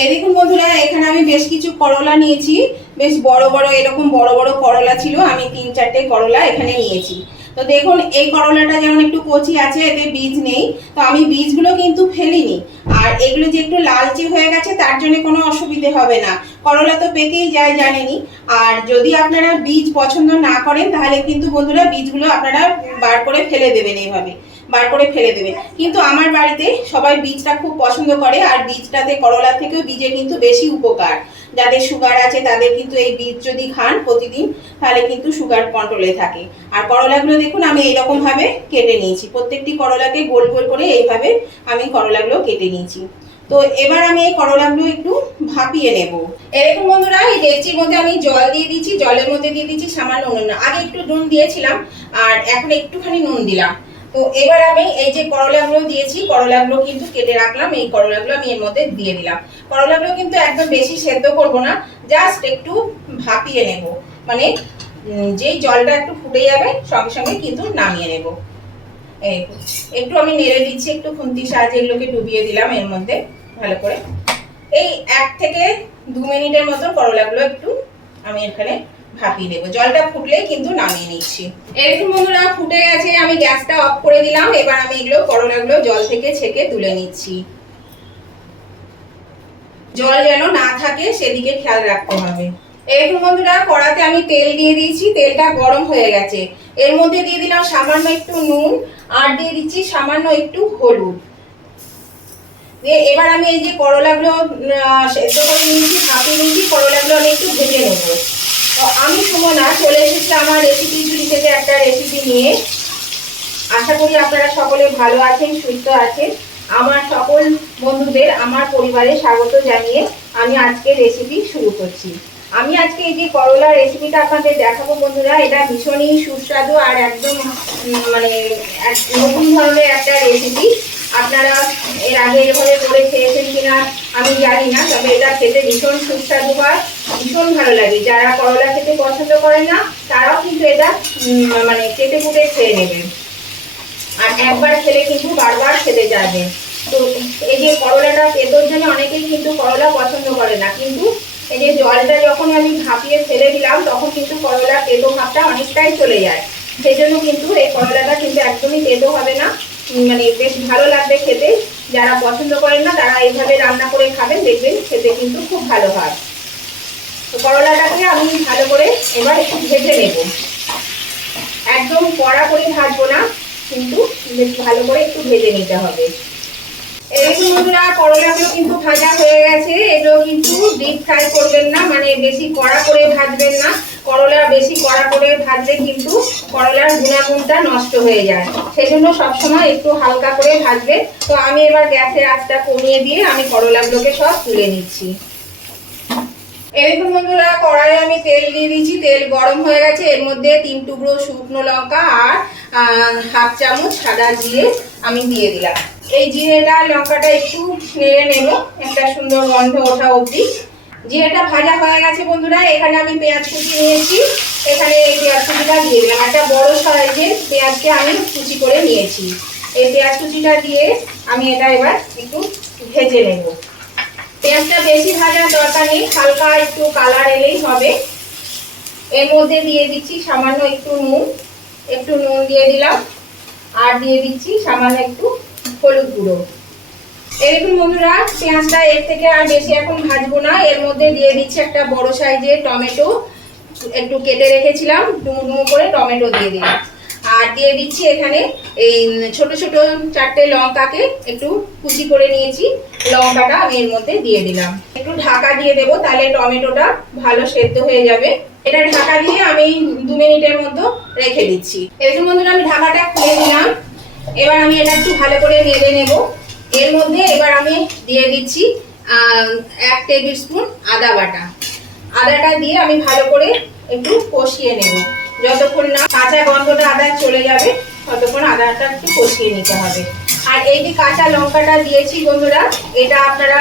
এই দেখুন বন্ধুরা, এখানে আমি বেশ কিছু করলা নিয়েছি। বেশ বড় বড় এরকম বড় বড় করলা ছিল, আমি 3-4টে করলা এখানে নিয়েছি। তো দেখুন এই করলাটা যেমন একটু কচি আছে, এতে বীজ নেই, তো আমি বীজগুলো কিন্তু ফেলিনি। আর এগুলো যে একটু লালচে হয়ে গেছে তার জন্য কোনো অসুবিধে হবে না, করলা তো পেকেই যায় জানেনই। আর যদি আপনারা বীজ পছন্দ না করেন তাহলে কিন্তু বন্ধুরা বীজগুলো আপনারা বার করে ফেলে দেবেন, এইভাবে বার করে ফেলে দেবেন। কিন্তু আমার বাড়িতে সবাই বীজটা খুব পছন্দ করে, আর বীজটাতে করলা থেকেও বীজে কিন্তু বেশি উপকার। যাদের সুগার আছে তাদের কিন্তু এই বীজ যদি খান প্রতিদিন তাহলে কিন্তু সুগার কন্ট্রোলে থাকে। আর করলাগুলো দেখুন আমি এইরকম ভাবে কেটে নিয়েছি, প্রত্যেকটি করলাকে গোল গোল করে এইভাবে আমি করলাগুলো কেটে নিয়েছি। তো এবার আমি এই করলাগুলো একটু ভাপিয়ে নেব। এরকম বন্ধুরা, এই ডেকচির মধ্যে আমি জল দিয়ে দিচ্ছি, জলের মধ্যে দিয়ে দিচ্ছি সামান্য নুন। আগে একটু নুন দিয়েছিলাম আর এখন একটুখানি নুন দিলাম। তো এবার আমি এই যে করলাগুলো দিয়েছি, করলাগুলো কিন্তু কেটে রাখলাম, এই করলাগুলো আমি এর মধ্যে দিয়ে দিলাম। করলাগুলো কিন্তু একদম বেশি সেদ্ধ করব না, জাস্ট একটু ভাপিয়ে নেব, মানে যেই জলটা একটু ফুটে যাবে সঙ্গে সঙ্গে কিন্তু নামিয়ে নেব। এই একটু আমি নেড়ে দিচ্ছি, একটু খুন্তির সাহায্যে এগুলোকে ডুবিয়ে দিলাম এর মধ্যে ভালো করে। এই 1 থেকে 2 মিনিটের মতো করলাগুলো একটু আমি এখানে ভাপিয়ে নেব, জলটা ফুটলেই কিন্তু নামিয়ে নিচ্ছি। এরকম বন্ধুরা ফুটে গেছে, আমি গ্যাসটা অফ করে দিলাম। এবার আমি এগুলো করলাগুলো জল থেকে ছেঁকে তুলে নিচ্ছি। জল যেন না থাকে সেদিকে খেয়াল রাখতে হবে। এরকম বন্ধুরা কড়াতে আমি তেল দিয়ে দিয়েছি, তেলটা গরম হয়ে গেছে। এর মধ্যে দিয়ে দিলাম সামান্য একটু নুন আর দিয়ে দিচ্ছি সামান্য একটু হলুদ। এবার আমি এই যে করলাগুলো সেদ্ধ করে নিয়েছি, ভাপিয়ে নিয়েছি, করলাগুলো আমি একটু ভেজে নেব। তো আমি সুমনা চলে এসেছি আমার রেসিপি ঝুড়ি থেকে একটা রেসিপি নিয়ে। আশা করি আপনারা সকলে ভালো আছেন, সুস্থ আছেন। আমার সকল বন্ধুদের আমার পরিবারে স্বাগত জানিয়ে আমি আজকে রেসিপি শুরু করছি। আমি আজকে এই যে করলা রেসিপিটা আপনাদের দেখাবো বন্ধুরা, এটা ভীষণই সুস্বাদু আর একদম মানে নতুন ধরনের একটা রেসিপি। আপনারা এর আগে এভাবে করে খেয়েছেন কিনা আমি জানি না, তবে এটা খেতে ভীষণ সুস্বাদু হয়, ভীষণ ভালো লাগে। যারা করলা খেতে পছন্দ করেন না তারাও কিন্তু এটা মানে কেটে কুটে খেয়ে নেবেন, আর একবার খেলে কিন্তু বারবার খেতে যাবে। তো এই যে করলাটা পেটোর জন্য অনেকেই কিন্তু করলা পছন্দ করে না, কিন্তু এই যে জলটা যখন আমি ভাপিয়ে ফেলে দিলাম তখন কিন্তু করলা পেটো ভাবটা অনেকটাই চলে যায়। সেই জন্য কিন্তু এই করলাটা কিন্তু একদমই পেটো হবে না, মানে বেশ ভালো লাগবে খেতে। যারা পছন্দ করেন না তারা এইভাবে রান্না করে খাবেন, দেখবেন খেতে কিন্তু খুব ভালো হয়। তো করলাটাকে আমি ভালো করে এবার একটু ভেজে নেব, একদম কড়া করে ভাজবো না, কিন্তু বেশ ভালো করে একটু ভেজে নিতে হবে। এরকম বন্ধুরা করলাগুলো কিন্তু ভাজা হয়ে গেছে। এগুলো কিন্তু ডিপ ফ্রাই করবেন না, মানে বেশি কড়া করে ভাজবেন না। করলা বেশি কড়া করে ভাজলে কিন্তু করলার গুণাগুণটা নষ্ট হয়ে যায়, সেজন্য সবসময় একটু হালকা করে ভাজবে। তো আমি এবার গ্যাসের আঁচটা কমিয়ে দিয়ে আমি করলাগুলোকে সব তুলে নিচ্ছি। এরকম বন্ধুরা কড়াইয়ে আমি তেল দিয়ে দিয়েছি, তেল গরম হয়ে গেছে। এর মধ্যে 3 টুকরো শুকনো লঙ্কা আর 1/2 চামচ সাদা জিরে আমি দিয়ে দিলাম। এই জিরেটা লঙ্কাটা একটু নেড়ে নেব, একটা সুন্দর গন্ধ ওঠা অবধি। জিরেটা ভাজা হয়ে গেছে বন্ধুরা, এখানে আমি পেঁয়াজ কুচি নিয়েছি, এখানে এই পেঁয়াজ কুচিটা দিয়ে দিলাম। একটা বড় সাইজের পেঁয়াজকে আমি কুচি করে নিয়েছি। এই পেঁয়াজ কুচিটা দিয়ে আমি এটা এবার একটু ভেজে নেব। পেঁয়াজটা বেশি ভাজার দরকার নেই, হালকা একটু কালার এলেই হবে। এর মধ্যে দিয়ে দিচ্ছি সামান্য একটু নুন দিয়ে দিলাম, আর দিয়ে দিচ্ছি সামান্য একটু হলুদ গুঁড়ো। এরকম বন্ধুরা পেঁয়াজটা এর থেকে আর বেশি এখন ভাজবো না। এর মধ্যে দিয়ে দিচ্ছি একটা বড় সাইজের টমেটো, একটু কেটে রেখেছিলাম, ডুমো ডুমো করে টমেটো দিয়ে দিলাম। আর দিয়ে দিচ্ছি এখানে এই ছোট ছোট 4টে লঙ্কাকে একটু কুচি করে নিয়েছি, লঙ্কাটা আমি এর মধ্যে দিয়ে দিলাম। একটু ঢাকা দিয়ে দেব, তাহলে টমেটোটা ভালো সেদ্ধ হয়ে যাবে। এটা ঢাকা দিয়ে আমি 2 মিনিটের মতো রেখে দিচ্ছি। এরকম বন্ধুরা আমি ঢাকাটা খুলে দিলাম। এবার আমি এটা একটু ভালো করে নেড়ে নেব। এর মধ্যে এবার আমি দিয়ে দিচ্ছি 1 টেবিল স্পুন আদা বাটা। আদাটা দিয়ে আমি ভালো করে একটু কষিয়ে নেব, যতক্ষণ না কাঁচা গন্ধটা আদার চলে যাবে ততক্ষণ আদাটা একটু কষিয়ে নিতে হবে। আর এই যে কাঁচা লঙ্কাটা দিয়েছি বন্ধুরা, এটা আপনারা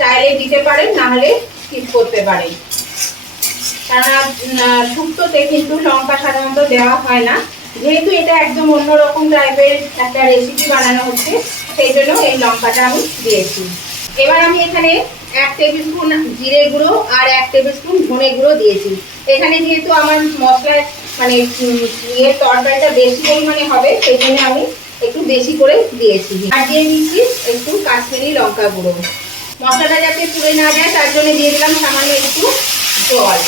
চাইলে দিতে পারেন, না হলে স্কিপ করতে পারেন, কারণ শুক্তোতে কিন্তু লঙ্কা সাধারণত দেওয়া হয় না। যেহেতু এটা একদম অন্যরকম টাইপের একটা রেসিপি বানানো হচ্ছে, সেই জন্য এই লঙ্কাটা আমি দিয়েছি। এবার আমি এখানে 1 টেবিল স্পুন জিরে গুঁড়ো আর 1 টেবিল স্পুন ধনে গুঁড়ো দিয়েছি। এখানে যেহেতু আমার মশলার মানে তরকারিটা বেশি পরিমাণে হবে সেই জন্য আমি একটু বেশি করে দিয়েছি। আর দিয়ে দিচ্ছি একটু কাশ্মীরি লঙ্কা গুঁড়ো। মশলাটা যাতে পুড়ে না যায় তার জন্য দিয়ে দিলাম সামান্য একটু জল।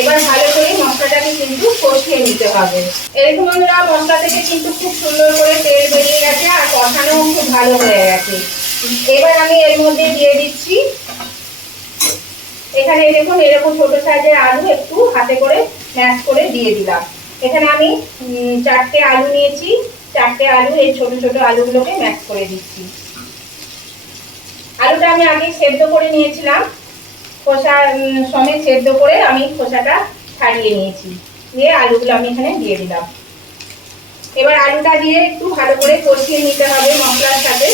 এবার ভালো করে মশলাটাকে কিন্তু কষিয়ে নিতে হবে। এরকম বন্ধুরা মশলা থেকে কিন্তু খুব সুন্দর করে তেল বেরিয়ে গেছে আর কষানো খুব ভালো হয়ে গেছে। এবার আমি এর মধ্যে দিয়ে দিচ্ছি, এখানে দেখুন এরকম ছোট সাইজের আলু একটু হাতে করে ম্যাশ করে দিয়ে দিলাম। এখানে আমি 4টে আলু নিয়েছি, 4টে আলু এই ছোট ছোট আলুগুলোকে ম্যাশ করে দিচ্ছি। আলুটা আমি আগে সেদ্ধ করে নিয়েছিলাম, খোসা সমেত সেদ্ধ করে আমি খোসাটা ছাড়িয়ে নিয়েছি। দিয়ে আলুগুলো আমি এখানে দিয়ে দিলাম। এবার আলুটা দিয়ে একটু ভালো করে কষিয়ে নিতে হবে মশলার সাথে।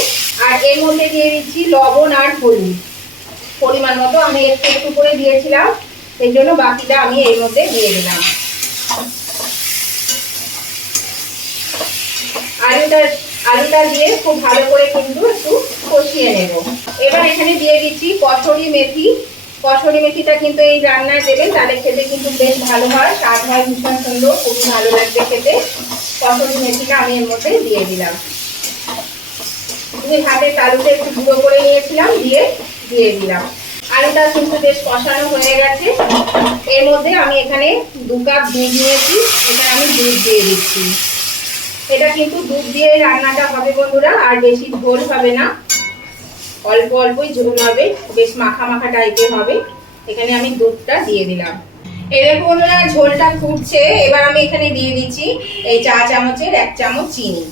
আর এর মধ্যে দিয়ে দিচ্ছি লবণ আর হলুদ পরিমাণ মতো, আমি একটু একটু করে দিয়েছিলাম সেই জন্য বাকিটা আমি এর মধ্যে দিয়ে দিলাম। আলুটা দিয়ে খুব ভালো করে কিন্তু একটু কষিয়ে নেব। এবার এখানে দিয়ে দিচ্ছি কসুরি মেথি। কসুরি মেথিটা কিন্তু এই রান্নায় দেবেন, তাহলে খেতে কিন্তু বেশ ভালো হয়, স্বাদ হয় ভীষণ সুন্দর, খুবই ভালো লাগবে খেতে। কসুরি মেথিটা আমি এর মধ্যে দিয়ে দিলাম। হাতে আলুটা একটু গুঁড়ো করে নিয়েছিলাম, দিয়ে দিলাম। আলুটা কিন্তু বেশ কষানো হয়ে গেছে। এর মধ্যে আমি এখানে 2 কাপ দুধ নিয়েছি, এখানে আমি দুধ দিয়ে দিচ্ছি। এটা কিন্তু দুধ দিয়ে রান্নাটা হবে বন্ধুরা, আর বেশি ঝোল হবে না, অল্প অল্পই ঝোল হবে, বেশ মাখা মাখা টাইপের হবে। এখানে আমি দুধটা দিয়ে দিলাম। এই দেখো বন্ধুরা ঝোলটা ফুটছে। এবার আমি এখানে দিয়ে দিচ্ছি এই 1 চামচের 1 চামচ চিনি।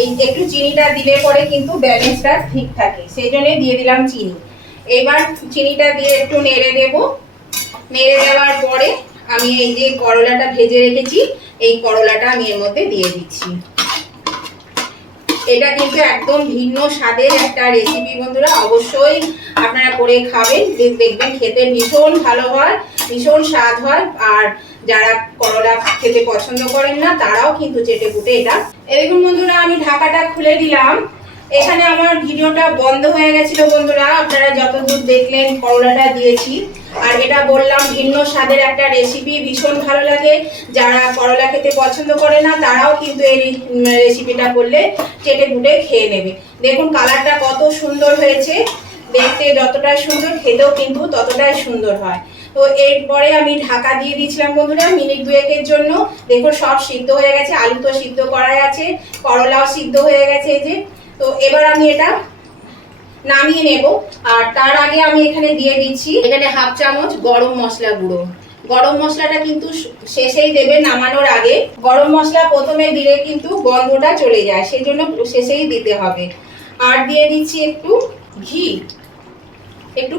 এই একটু চিনিটা দিলে পরে কিন্তু ব্যালেন্সটা ঠিক থাকে, সেই জন্য দিয়ে দিলাম চিনি। এবার চিনিটা দিয়ে একটু নেড়ে দেব। নেড়ে দেওয়ার পরে আমি এই যে করলাটা ভেজে রেখেছি এই করলাটা আমি এর মধ্যে দিয়ে দিচ্ছি। এটা কিন্তু একদম ভিন্ন স্বাদের একটা রেসিপি বন্ধুরা, অবশ্যই আপনারা করে খাবেন, দেখবেন খেতে ভীষণ ভালো হয়, ভীষণ স্বাদ হয়। আর যারা করলা খেতে পছন্দ করেন না তারাও কিন্তু চেটে পুটে এটা। এরকম বন্ধুরা আমি ঢাকাটা খুলে দিলাম। এখানে আমার ভিডিওটা বন্ধ হয়ে গেছিল বন্ধুরা, আপনারা যতদূর দেখলেন করলাটা দিয়েছি। আর এটা বললাম ভিন্ন স্বাদের একটা রেসিপি, ভীষণ ভালো লাগে। যারা করলা খেতে পছন্দ করে না তারাও কিন্তু এই রেসিপিটা করলে চেটে পুটে খেয়ে নেবে। দেখুন কালারটা কত সুন্দর হয়েছে, দেখতে যতটাই সুন্দর খেতেও কিন্তু ততটাই সুন্দর হয়। তো এরপরে আমি ঢাকা দিয়ে দিয়েছিলাম বন্ধুরা মিনিট 2-এর জন্য। দেখুন সব সিদ্ধ হয়ে গেছে, আলু তো সিদ্ধ করাই আছে, করলাও সিদ্ধ হয়ে গেছে এই যে। তো এবার আমি এটা নামিয়ে নেব। আর তার আগে আমি এখানে দিয়ে দিচ্ছি এখানে 1/2 চামচ গরম মশলা গুঁড়ো। গরম মশলাটা কিন্তু শেষেই দেবে, নামানোর আগে। গরম মশলা প্রথমে দিলে কিন্তু গন্ধটা চলে যায়, সেই জন্য শেষেই দিতে হবে। আর দিয়ে দিচ্ছি একটু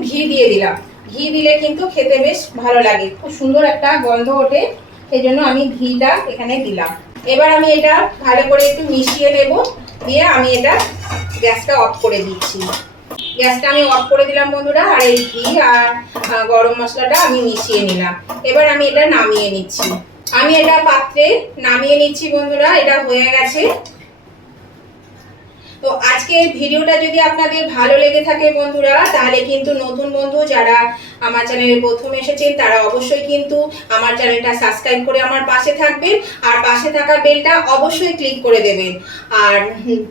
ঘি দিয়ে দিলাম। ঘি দিলে কিন্তু খেতে বেশ ভালো লাগে, খুব সুন্দর একটা গন্ধ ওঠে, সেই জন্য আমি ঘিটা এখানে দিলাম। এবার আমি এটা ভালো করে একটু মিশিয়ে নেব, দিয়ে আমি এটা গ্যাসটা অফ করে দিচ্ছি। গ্যাসটা আমি অফ করে দিলাম বন্ধুরা। আর এই ঘি আর গরম মশলাটা আমি মিশিয়ে নিলাম। এবার আমি এটা নামিয়ে নিচ্ছি। আমি এটা পাত্রে নামিয়ে নিচ্ছি বন্ধুরা, এটা হয়ে গেছে। তো আজকের ভিডিওটা যদি আপনাদের ভালো লেগে থাকে বন্ধুরা, তাহলে কিন্তু নতুন বন্ধু যারা আমার চ্যানেলে প্রথম এসেছেন তারা অবশ্যই কিন্তু আমার চ্যানেলটা সাবস্ক্রাইব করে আমার পাশে থাকবেন। আর পাশে থাকা বেলটা অবশ্যই ক্লিক করে দেবেন। আর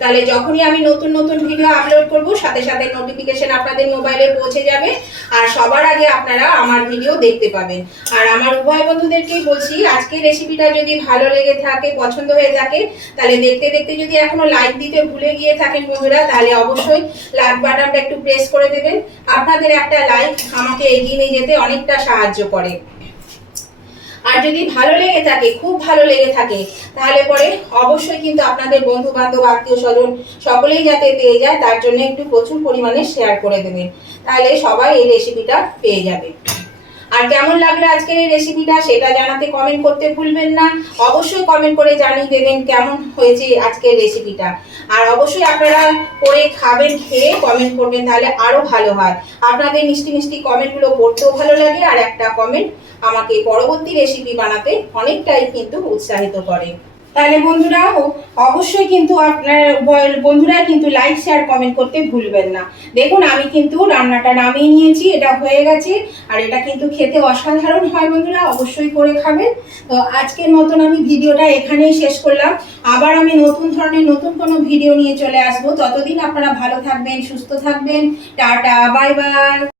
তাহলে যখনই আমি নতুন নতুন ভিডিও আপলোড করব সাথে সাথে নোটিফিকেশন আপনাদের মোবাইলে পৌঁছে যাবে, আর সবার আগে আপনারা আমার ভিডিও দেখতে পাবেন। আর আমার উভয় বন্ধুদেরকেই বলছি আজকের রেসিপিটা যদি ভালো লেগে থাকে, পছন্দ হয়ে থাকে, তাহলে দেখতে দেখতে যদি এখনো লাইক দিতে ভুলে গিয়ে থাকেন বন্ধুরা, তাহলে অবশ্যই লাইক বাটনটা একটু প্রেস করে দেবেন। আপনাদের একটা লাইক আমাকে এগিয়ে নিয়ে যেতে অনেকটা সাহায্য করে। আর যদি ভালো লেগে থাকে, খুব ভালো লেগে থাকে, তাহলে পরে অবশ্যই কিন্তু আপনাদের বন্ধু বান্ধব আত্মীয় স্বজন সকলেই যাতে পেয়ে যায় তার জন্য একটু প্রচুর পরিমাণে শেয়ার করে দেবেন, তাহলে সবাই এই রেসিপিটা পেয়ে যাবে। আর কেমন লাগলো আজকের এই রেসিপিটা সেটা জানাতে কমেন্ট করতে ভুলবেন না। অবশ্যই কমেন্ট করে জানিয়ে দেবেন কেমন হয়েছে আজকের রেসিপিটা। আর অবশ্যই আপনারা করে খাবেন, খেয়ে কমেন্ট করবেন, তাহলে আরো ভালো হয়। আপনাদের মিষ্টি মিষ্টি কমেন্টগুলো পড়তেও ভালো লাগে, আর একটা কমেন্ট আমাকে পরবর্তী রেসিপি বানাতে অনেকটাই কিন্তু উৎসাহিত করে। তাহলে বন্ধুরা অবশ্যই কিন্তু আপনার বন্ধুরা কিন্তু লাইক শেয়ার কমেন্ট করতে ভুলবেন না। দেখুন আমি কিন্তু রান্নাটা নামিয়ে নিয়েছি, এটা হয়ে গেছে। আর এটা কিন্তু খেতে অসাধারণ হয় বন্ধুরা, অবশ্যই করে খাবেন। তো আজকের মতন আমি ভিডিওটা এখানেই শেষ করলাম। আবার আমি নতুন ধরনের নতুন কোনো ভিডিও নিয়ে চলে আসবো। ততদিন আপনারা ভালো থাকবেন, সুস্থ থাকবেন। Tata, bye bye.